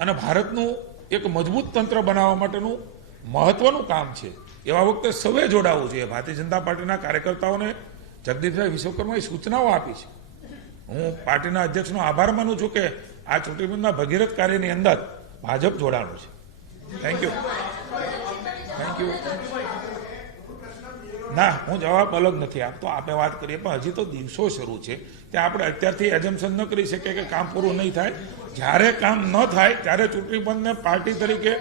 અને ભારતનું એક મજબૂત તંત્ર બનાવવા માટેનું મહત્વનું કામ છે. એવા વખતે સૌએ જોડાવવું જોઈએ. ભારતીય જનતા પાર્ટીના કાર્યકર્તાઓને જગદીશભાઈ વિશ્વકર્માએ સૂચનાઓ આપી છે. હું પાર્ટીના અધ્યક્ષનો આભાર માનું છું કે આ ચૂંટણીપંચના ભગીરથ કાર્યની અંદર ભાજપ જોડાણું છે. Thank you. ના, હું જવાબ અલગ નથી આપતો. આપણે વાત કરીએ પણ હજી તો દિવસો શરૂ છે. ત્યાં આપણે અત્યારથી એજમ્પશન ન કરી શકીએ કે કામ પૂરું નહીં થાય. જ્યારે કામ ન થાય ત્યારે ચૂંટણી પંચને પાર્ટી તરીકે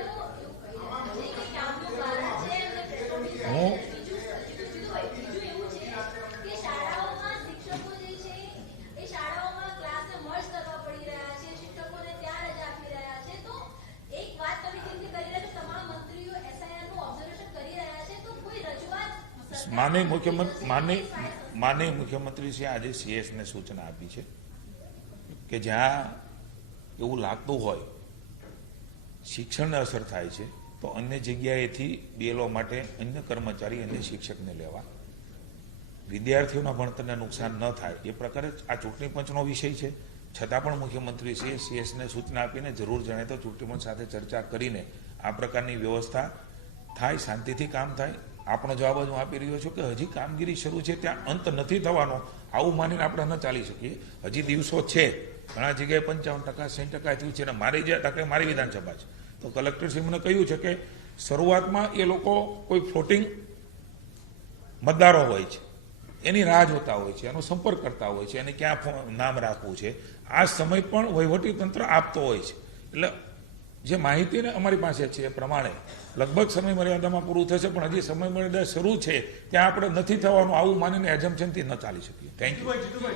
હું માનનીય મુખ્યમંત્રી શ્રી આજે સીએસને સૂચના આપી છે કે જ્યાં એવું લાગતું હોય શિક્ષણને અસર થાય છે તો અન્ય જગ્યાએથી બીએલઓ માટે અન્ય કર્મચારી અન્ય શિક્ષકને લેવા, વિદ્યાર્થીઓના ભણતરને નુકસાન ન થાય એ પ્રકારે આ ચૂંટણી પંચનો વિષય છે. છતાં પણ મુખ્યમંત્રીશ્રીએ સીએસને સૂચના આપીને જરૂર જણાય તો ચૂંટણી પંચ સાથે ચર્ચા કરીને આ પ્રકારની વ્યવસ્થા થાય, શાંતિથી કામ થાય. આપણો જવાબ જ હું આપી રહ્યો છું કે હજી કામગીરી શરૂ છે, ત્યાં અંત નથી થવાનો આવું માનીને આપણે ન ચાલી શકીએ. હજી દિવસો છે. ઘણા જગ્યાએ 55%, 60% થયું છે. અને મારી જે તકે મારી વિધાનસભા છે તો કલેક્ટરશ્રી મને કહ્યું છે કે શરૂઆતમાં એ લોકો કોઈ ફ્લોટિંગ મતદારો હોય છે એની રાહ જોતા હોય છે, એનો સંપર્ક કરતા હોય છે, એને ક્યાં નામ રાખવું છે. આ સમય પણ વહીવટીતંત્ર આપતો હોય છે. એટલે જે માહિતીને અમારી પાસે છે એ પ્રમાણે લગભગ સમય મર્યાદામાં પૂરું થશે. પણ હજી સમય મર્યાદા શરૂ છે, ત્યાં આપણે નથી થવાનું આવું માનીને એજમ્પશનથી ન ચાલી શકીએ. Thank you.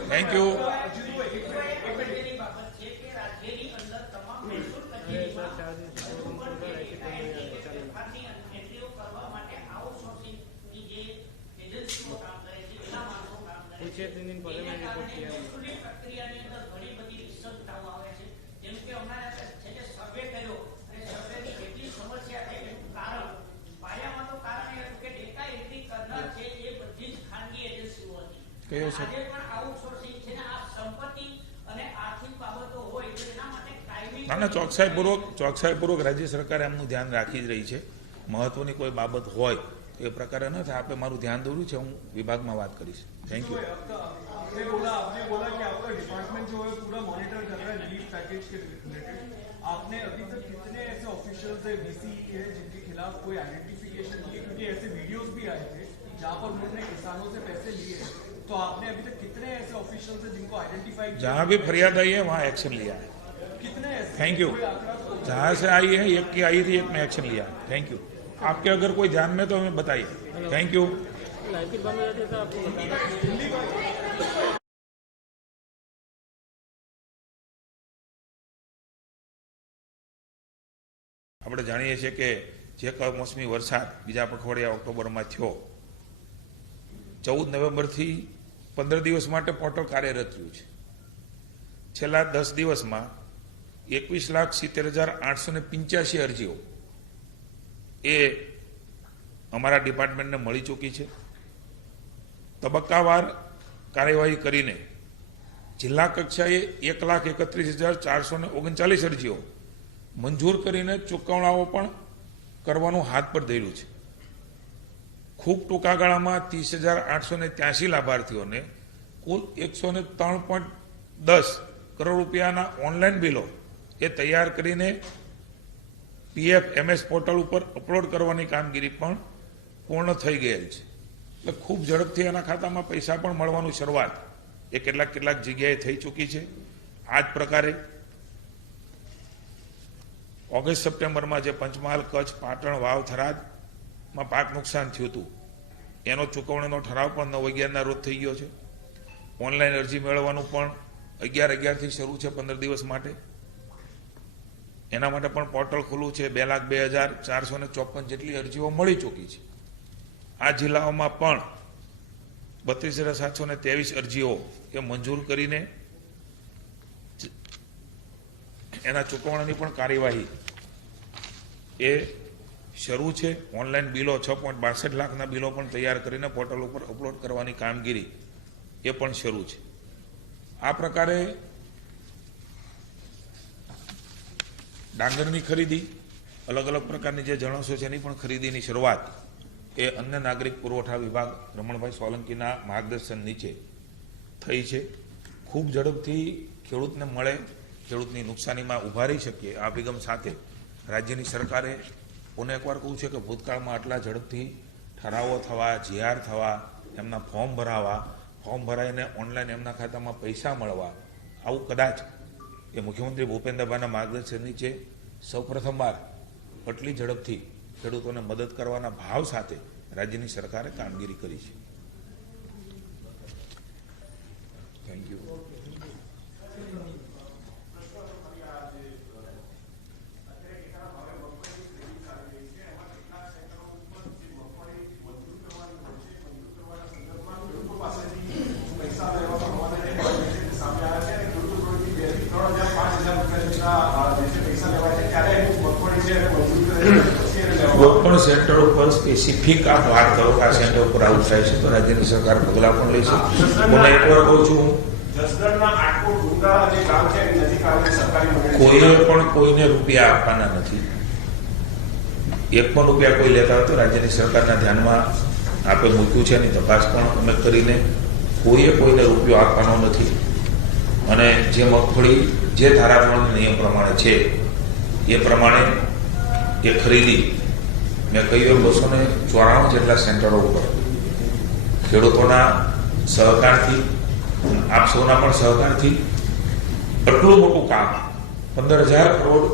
Thank you. ચોકસાઈપૂર્વક રાજ્ય સરકાર એમનું ધ્યાન રાખી જ રહી છે. મહત્વની કોઈ બાબત હોય એ પ્રકારે ન થાય. આપણે મારું ધ્યાન દોર્યું છે, હું વિભાગમાં વાત કરીશ. Thank you. आपने अभी तक कितने ऐसे ऑफिशियल्स है वीसी के जिनके खिलाफ कोई आइडेंटिफिकेशन किए, क्योंकि ऐसे वीडियोस भी आए थे जहां पर उन्होंने किसानों से पैसे लिए हैं, तो आपने अभी तक कितने ऐसे ऑफिशियल्स है जिनको आइडेंटिफाई किया? जहां भी फरियाद आई है वहां एक्शन लिया है. कितने ऐसे? Thank you. जहां से आई है, एक की आई थी, एक में एक्शन लिया. Thank you. आपके अगर कोई ध्यान में तो हमें बताइए. Thank you. આપણે જાણીએ છીએ કે જે કમોસમી વરસાદ બીજા પખવાડિયા ઓક્ટોબરમાં થયો, 14 નવેમ્બરથી 15 દિવસ માટે પોર્ટલ કાર્યરત રહ્યું છે. છેલ્લા 10 દિવસમાં 21,70,885 અરજીઓ એ અમારા ડિપાર્ટમેન્ટને મળી ચૂકી છે. તબક્કાવાર કાર્યવાહી કરીને જિલ્લા કક્ષાએ 1,31,439 અરજીઓ મંજૂર કરીને ચૂકવણાઓ પણ કરવાનું હાથ પર ધર્યું છે. ખૂબ ટૂંકા ગાળામાં 30,883 લાભાર્થીઓને કુલ 103.10 કરોડ રૂપિયાના ઓનલાઈન બિલો એ તૈયાર કરીને PFMS પોર્ટલ ઉપર અપલોડ કરવાની કામગીરી પણ પૂર્ણ થઈ ગયેલ છે. એટલે ખૂબ ઝડપથી એના ખાતામાં પૈસા પણ મળવાનું શરૂઆત એ કેટલાક જગ્યાએ થઈ ચૂકી છે. આ જ પ્રકારે ઓગસ્ટ સપ્ટેમ્બરમાં જે પંચમહાલ, કચ્છ, પાટણ, વાવ, થરાદમાં પાક નુકસાન થયું હતું એનો ચૂકવણીનો ઠરાવ પણ 9/11ના રોજ થઈ ગયો છે. ઓનલાઈન અરજી મેળવવાનું પણ 11/11થી શરૂ છે 15 દિવસ માટે. એના માટે પણ પોર્ટલ ખુલ્લું છે. 2,02,454 જેટલી અરજીઓ મળી ચૂકી છે. આ જિલ્લાઓમાં પણ 32,723 અરજીઓ એ મંજૂર કરીને એના ચૂકવણાની પણ કાર્યવાહી એ શરૂ છે. ઓનલાઈન બિલો 6.62 લાખના બિલો પણ તૈયાર કરીને પોર્ટલ ઉપર અપલોડ કરવાની કામગીરી એ પણ શરૂ છે. આ પ્રકારે ડાંગરની ખરીદી, અલગ અલગ પ્રકારની જે જણસો છે એની પણ ખરીદીની શરૂઆત એ અન્ય નાગરિક પુરવઠા વિભાગ રમણભાઈ સોલંકીના માર્ગદર્શન નીચે થઈ છે. ખૂબ ઝડપથી ખેડૂતને મળે, ખેડૂતની નુકસાનીમાં ઊભા રહી શકીએ આ અભિગમ સાથે રાજ્યની સરકારે પુનઃ એકવાર કહું છે કે ભૂતકાળમાં આટલા ઝડપથી ઠરાવો થવા, જીઆર થવા, એમના ફોર્મ ભરાવા, ફોર્મ ભરાઈને ઓનલાઈન એમના ખાતામાં પૈસા મળવા, આવું કદાચ એ મુખ્યમંત્રી ભૂપેન્દ્રભાઈના માર્ગદર્શન નીચે સૌપ્રથમવાર આટલી ઝડપથી ખેડૂતોને મદદ કરવાના ભાવ સાથે રાજ્યની સરકારે કામગીરી કરી છે. Thank you. કોઈપણ સેન્ટર ઉપર સ્પેસિફિક આ વાત કરો કે આ સેન્ટર ઉપર આવું થાય છે તો રાજ્યની સરકાર પગલાં પણ લેશે. મને એકવાર કહું છું, કોઈએ પણ કોઈને રૂપિયા આપવાના નથી. એક પણ રૂપિયા કોઈ લેતા હોય તો રાજ્યની સરકારના ધ્યાનમાં આપે મૂક્યું છે, એની તપાસ પણ અમે કરીને કોઈએ કોઈને રૂપિયો આપવાનો નથી. અને જે મગફળી જે ધારાધોરણ નિયમ પ્રમાણે છે એ પ્રમાણે એ ખરીદી મેં કહ્યું 294 જેટલા સેન્ટરો ઉપર ખેડૂતોના સહકારથી, આપ સૌના પણ સહકારથી આટલું મોટું કામ 15,000 કરોડ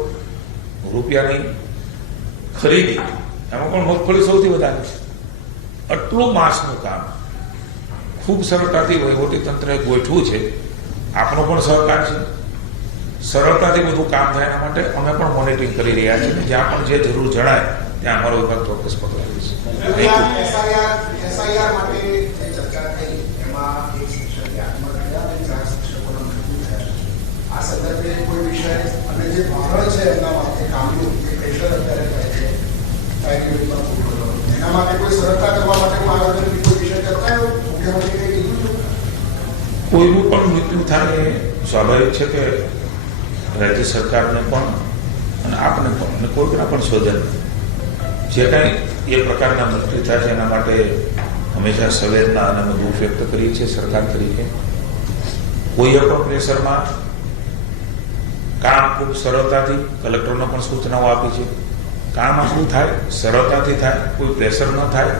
રૂપિયાની ખરીદી, એમાં પણ મગફળી સૌથી વધારે છે. આટલું માસનું કામ ખૂબ સરળતાથી વહીવટી તંત્રએ ગોઠવું છે. આપનો પણ સહકાર છે. સરળતાથી બધું કામ થાય એના માટે અમે પણ મોનિટરિંગ કરી રહ્યા છીએ. જ્યાં પણ જે જરૂર જણાય ત્યાં અમારો વિભાગ ચોક્કસ પગલાં લેશે. કોઈનું પણ મૃત્યુ થાય એ સ્વાભાવિક છે કે રાજ્ય સરકારને પણ અને આપને પણ અને કોઈના પણ સ્વજન જે કાંઈ એ પ્રકારના મૃત્યુ થાય છે એના માટે હંમેશા સંવેદના અને અમે દુઃખ વ્યક્ત કરીએ છીએ સરકાર તરીકે. કોઈએ પણ પ્રેશરમાં કામ ખૂબ સરળતાથી કલેક્ટરને પણ સૂચનાઓ આપી છે. કામ શું થાય, સરળતાથી થાય, કોઈ પ્રેશર ન થાય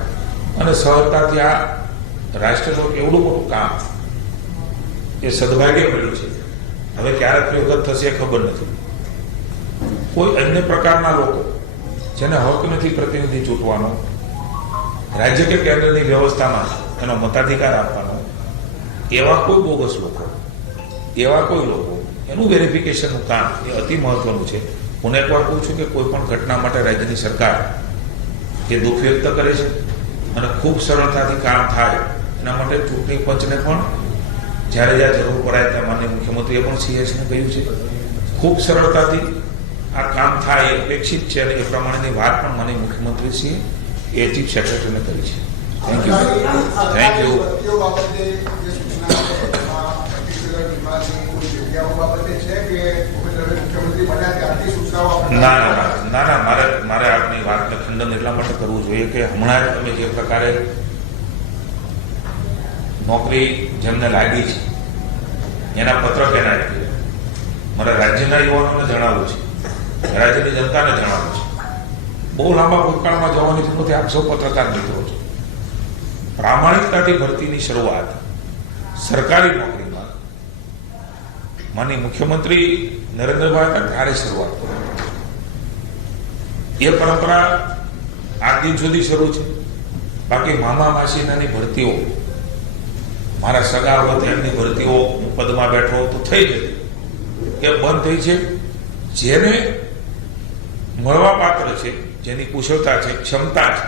અને સરળતાથી આ રાષ્ટ્રનું એવડું મોટું કામ એ સદભાગ્ય મળ્યું છે. હવે ક્યારે પ્રયોગ થશે ખબર નથી. કોઈ અન્ય પ્રકારના લોકો જેને હક નથી પ્રતિનિધિ ચૂંટવાનો, રાજ્ય કે કેન્દ્રની વ્યવસ્થામાં એનો મતાધિકાર આપવાનો, એવા કોઈ બોગસ લોકો, એવા કોઈ લોકો એનું વેરિફિકેશનનું કામ એ અતિ મહત્વનું છે. હું એકવાર કહું છું કે કોઈ પણ ઘટના માટે રાજ્યની સરકાર એ દુઃખ વ્યક્ત કરે છે અને ખૂબ સરળતાથી કામ થાય એના માટે ચૂંટણી પંચને પણ જ્યારે જ્યારે જરૂર પડાય ત્યાં માનનીય મુખ્યમંત્રીએ પણ સીએસને કહ્યું છે ખૂબ સરળતાથી આ કામ થાય એ અપેક્ષિત છે અને એ પ્રમાણેની વાત પણ માનનીય મુખ્યમંત્રીશ્રીએ એ ચીફ સેક્રેટરીને કરી છે. Thank you. Thank you. ના, મારે આપની વાતને ખંડન એટલા માટે કરવું જોઈએ કે હમણાં જ તમે જે પ્રકારે નોકરી જેમને લાગી છે એના પત્રક એના આપ્યું. મારે રાજ્યના યુવાનોને જણાવવું છે, રાજ્યની જનતાને જણાવવું છે. બહુ લાંબા ભૂતકાળમાં જવાની જરૂર નથી. આપ સૌ પત્રકાર મિત્રો છો. પ્રામાણિકતાથી ભરતીની શરૂઆત સરકારી નોકરીમાં માનનીય મુખ્યમંત્રી નરેન્દ્રભાઈ હતા ત્યારે શરૂઆત કરી. એ પરંપરા આજ દિન સુધી શરૂ છે. બાકી મામા માસીનાની ભરતીઓ, મારા સગા વખતે એમની ભરતીઓ પદમાં બેઠો તો થઈ ગઈ, એ બંધ થઈ છે. જેને મળવા પાત્ર છે, જેની કુશળતા છે, ક્ષમતા છે,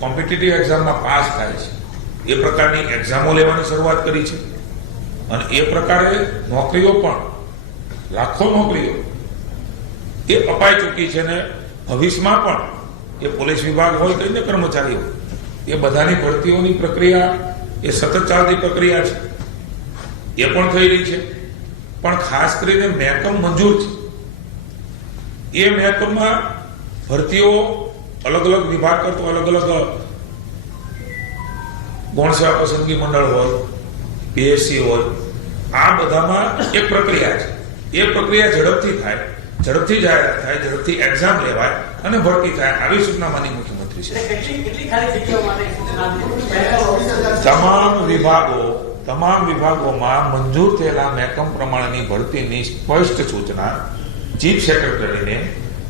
કોમ્પિટિટિવ એક્ઝામમાં પાસ થાય છે, એ પ્રકારની એક્ઝામો લેવાની શરૂઆત કરી છે. અને એ પ્રકારે નોકરીઓ પણ લાખો નોકરીઓ એ અપાઈ ચૂકી છે. ને ભવિષ્યમાં પણ એ પોલીસ વિભાગ હોય કે અન્ય કર્મચારીઓ, એ બધાની ભરતીઓની પ્રક્રિયા એ સતત ચાલતી પ્રક્રિયા છે. એ પણ થઈ રહી છે. પણ ખાસ કરીને મહેકમ મંજૂર છે. એ મહેકમમાં ભરતીઓ અલગ અલગ વિભાગ કરતો અલગ અલગ ગૌણ સેવા પસંદગી મંડળ હોય, પીએસસી હોય, આ બધામાં એક પ્રક્રિયા છે. એ પ્રક્રિયા ઝડપથી થાય, ઝડપથી જાહેરાત થાય, ઝડપથી એક્ઝામ લેવાય અને ભરતી થાય, આવી સૂચના માનનીય મુખ્યમંત્રી છે. તમામ વિભાગોમાં મંજૂર થયેલા મહેકમ પ્રમાણેની ભરતીની સ્પષ્ટ સૂચના ચીફ સેક્રેટરીને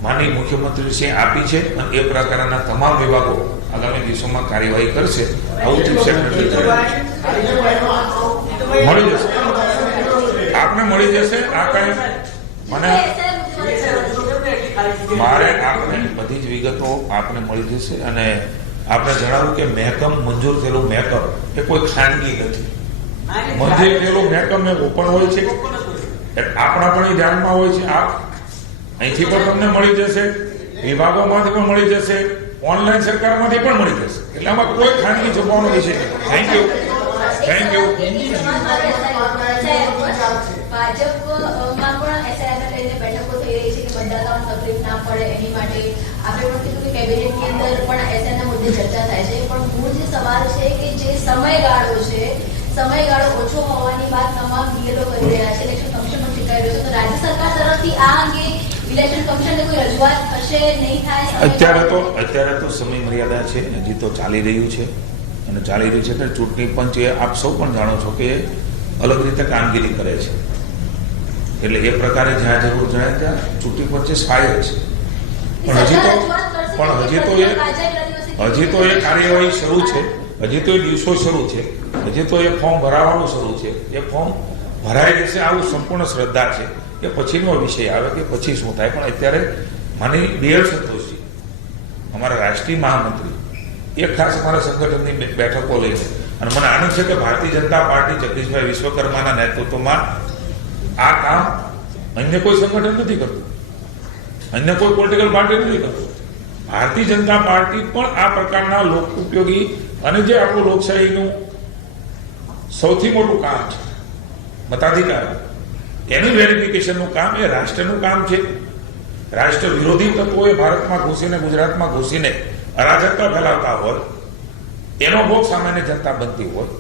માનનીય મુખ્યમંત્રીશ્રીએ આપી છે અને એ પ્રકારના તમામ વિભાગો આગામી દિવસોમાં કાર્યવાહી કરશે. આવું ચીફ સેક્રેટરી મળી જશે, આપને મળી જશે. આ કઈ મારે આપને બધી જ વિગતો આપને મળી જશે અને આપને જણાવ્યું કે મહેકમ મંજૂર થયેલું મહેકમ એ કોઈ ખાનગી નથી. મંજૂર થયેલું મહેકમ એ ઓપન હોય છે, આપણા પણ ધ્યાનમાં હોય છે. આપ અહીંથી પણ તમને મળી જશે, વિભાગોમાંથી પણ મળી જશે, ઓનલાઈન સરકારમાંથી પણ મળી જશે. એટલે આમાં કોઈ ખાનગી છુપાવવાનો વિષય નથી. Thank you. ભાજપમાં પણ એસઆઈઆરને લઈને બેઠકો થઈ રહી છે કે મતદાતાઓને તકલીફ ના પડે એની માટે આપણે પણ કીધું કે કેબિનેટની અંદર પણ એસઆઈઆરના મુદ્દે ચર્ચા થાય છે. પણ મૂળ જે સવાલ છે કે જે સમયગાળો ઓછો હોવાની વાત તમામ બીએલઓ કરી રહ્યા છે, ઇલેક્શન કમિશન પણ સ્વીકારી રહ્યું છે. તો રાજ્ય સરકાર તરફથી આ અંગે ઇલેક્શન કમિશનને કોઈ રજૂઆત થશે, નહીં થાય? અત્યારે તો સમય મર્યાદા છે, હજી તો ચાલી રહ્યું છે અને ચાલી રહ્યું છે કે ચૂંટણી પંચ આપ સૌ પણ જાણો છો કે અલગ રીતે કામગીરી કરે છે. એટલે એ પ્રકારે જ્યાં જરૂર જણાય ત્યાં ચૂંટણી પંચે સહાય છે. પણ હજી તો એ કાર્યવાહી શરૂ છે, હજી તો એ દિવસો શરૂ છે, હજી તો એ ફોર્મ ભરાવાનું શરૂ છે. એ ફોર્મ ભરાઈ જશે આવું સંપૂર્ણ શ્રદ્ધા છે. એ પછીનો વિષય આવે કે પછી શું થાય. પણ અત્યારે માની B.L. સંતોષજી અમારા રાષ્ટ્રીય મહામંત્રી એ ખાસ અમારા સંગઠનની બેઠકો લઈને, અને મને આનંદ છે કે ભારતીય જનતા પાર્ટી જગદીશભાઈ વિશ્વકર્માના નેતૃત્વમાં આ કામ અન્ય કોઈ સંગઠન નથી કરતું, અન્ય કોઈ પોલિટિકલ પાર્ટી નથી કરતું. ભારતીય જનતા પાર્ટી પણ આ પ્રકારના લોક ઉપયોગી અને જે આપણું લોકશાહીનું સૌથી મોટું કામ છે મતાધિકાર, એનું વેરિફિકેશનનું કામ એ રાષ્ટ્રનું કામ છે. રાષ્ટ્ર વિરોધી તત્વોએ ભારતમાં ઘૂસીને, ગુજરાતમાં ઘૂસીને અરાજકતા ફેલાવતા હોય, એનો ભોગ સામાન્ય જનતા બનતી હોય,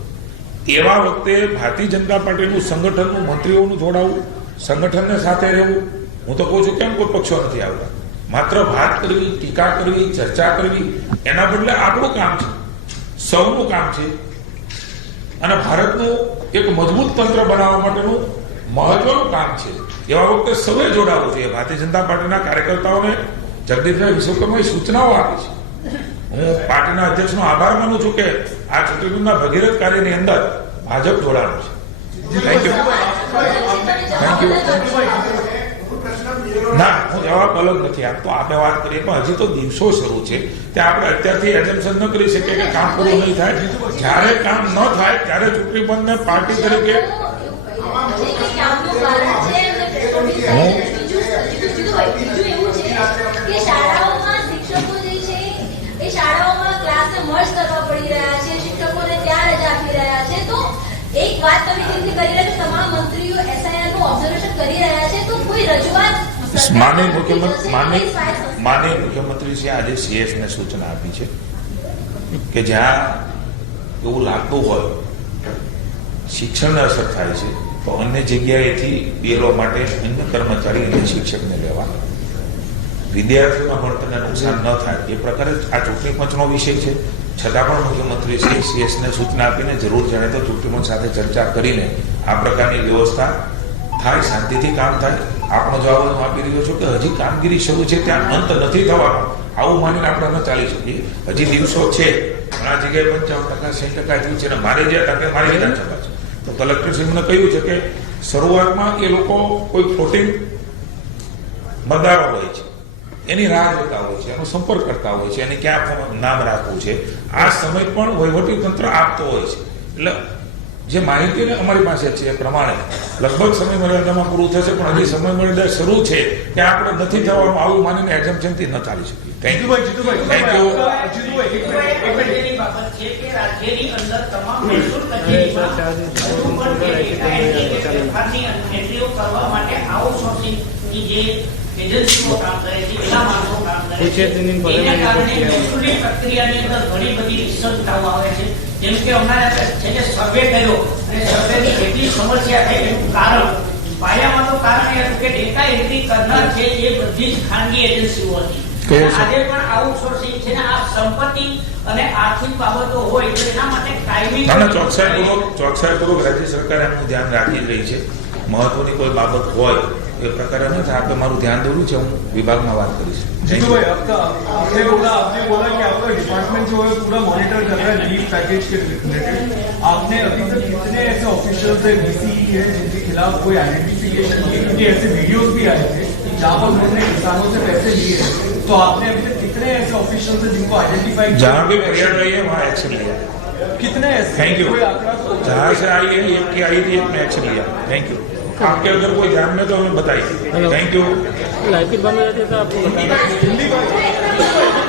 એવા વખતે ભારતીય જનતા પાર્ટીનું સંગઠનનું મંત્રીઓનું જોડાવું, સંગઠનને સાથે રહેવું. હું તો કહું છું કેમ કોઈ પક્ષો નથી આવતા, માત્ર વાત કરવી, ટીકા કરવી, ચર્ચા કરવી, એના બદલે આપણું કામ છે, સૌનું કામ છે. અને ભારતનું એક મજબૂત તંત્ર બનાવવા માટેનું મહત્વનું કામ છે. એવા વખતે સૌએ જોડાવવું જોઈએ. ભારતીય જનતા પાર્ટીના કાર્યકર્તાઓને જગદીશભાઈ વિશ્વકર્માએ સૂચનાઓ આપી છે. હું પાર્ટીના અધ્યક્ષનો આભાર માનું છું કે આ ચૂંટણીના ભગીરથ કાર્યની અંદર ભાજપ જોડાણું છે. Thank you. ના, હું જવાબ અલગ નથી આપતો. આપણે વાત કરીએ પણ હજી તો દિવસો શરૂ છે, ત્યાં આપણે અત્યારથી એજમ્પશન ન કરી શકીએ કે કામ પૂરું નહીં થાય. જ્યારે કામ ન થાય ત્યારે ચૂંટણી પંચને પાર્ટી તરીકે શાળાઓમાં ક્લાસને મર્જ કરવા પડી રહ્યા છે, શિક્ષકોને ત્યાં રજા આપી રહ્યા છે. તો એક વાત તમે જેમની કરી રહ્યા છો, તમામ મંત્રીઓ એસઆઈઆર નું ઓબ્ઝર્વેશન કરી રહ્યા છે, તો કોઈ રજૂઆત માનનીય મુખ્યમંત્રીશ્રીએ આજે CS ને સૂચના આપી છે કે જ્યાં એવું લાગતું હોય શિક્ષણને અસર થાય છે તો અન્ય જગ્યાએથી BLO માટે અન્ય કર્મચારી અને શિક્ષકને લેવા, વિદ્યાર્થીઓના ભણતરને નુકસાન ન થાય એ પ્રકારે આ ચૂંટણી પંચનો વિષય છે. છતાં પણ મુખ્યમંત્રી શ્રી CS ને સૂચના આપીને જરૂર જણાય તો ચૂંટણી પંચ સાથે ચર્ચા કરીને આ પ્રકારની વ્યવસ્થા થાય, શાંતિથી કામ થાય. આપણો જવાબ હું આપી રહ્યો છું કે હજી કામગીરી શરૂ છે, ત્યાં અંત નથી થવાનો આવું માનીને આપણે ન ચાલી શકીએ. હજી દિવસો છે, ઘણા જગ્યાએ 55%, 60% થયું છે અને મારે જે ટકે મારી વિધાનસભા છે. તો કલેક્ટરશ્રી મને કહ્યું છે કે શરૂઆતમાં એ લોકો કોઈ 14 મતદારો હોય છે, એની રાહ જોતા હોય છે, એનો સંપર્ક કરતા હોય છે, એને ક્યાં નામ રાખવું છે. આ સમય પણ વહીવટી તંત્ર આપતો હોય છે. એટલે જે માહિતી અમારી પાસે છે એ પ્રમાણે લગભગ સમય મર્યાદામાં પૂરું થશે, પણ હજી સમય મર્યાદા શરૂ છે કે આપણે નથી થવાનું આવું માનીને એક્ઝમ્પશનથી ન ચાલી શકીએ. Thank you. Thank you. એજન્સીઓ કામ કરે છે, એના માણસો કામ કરે પૂછે છે. તેની ભલે એને કારણે માહિતી આપી. મહેસૂલી પ્રક્રિયાની અંદર ઘણી બધી વિસંગતતાઓ આવે છે. જેમ કે હમણાં છે જે સર્વે કર્યો અને સર્વેની જેટલી સમસ્યા થઈ એનું કારણ પાયામાં તો કારણ એ હતું કે ડેટા એન્ટ્રી કરનાર છે એ બધી જ ખાનગી એજન્સીઓ હતી. કહે છે. આજે પણ આઉટસોર્સિંગ છે ને આ સંપત્તિ અને આર્થિક બાબતો હોય તો એના માટે કાયમી ના ના ચોકસાઈપૂર્વક રાજ્ય સરકાર એમનું ધ્યાન રાખી જ રહી છે. મહત્વની કોઈ બાબત હોય એ પ્રકારે નથી. આપણે મારું ધ્યાન દોર્યું છે, હું વિભાગમાં વાત કરીશ. जीतू भाई आपने बोला कि आपका डिपार्टमेंट जो है पूरा मॉनिटर कर रहा है लीव पैकेज के रिलेटेड. आपने अभी तक कितने ऐसे ऑफिशियल्स है बीसीई है जिनके खिलाफ कोई आइडेंटिफिकेशन की, क्योंकि ऐसे वीडियोस भी आए थे जहाँ पर उन्होंने किसानों से पैसे लिए हैं. तो आपने अभी तक कितने ऐसे ऑफिशियल्स है जिनको आइडेंटिफाई जहाँ भी फरियाद आई है वहाँ एक्शन लिया. कितने ऐसे थैंक यू. कोई आंकड़ा तो जहाँ से आई है एक की आई थी, एक में एक्शन लिया. Thank you. आपके अगर कोई ध्यान में तो हमें बताइए. Thank you. लाइफ बंद हो जाती है तो आपको बताना. हिंदी बात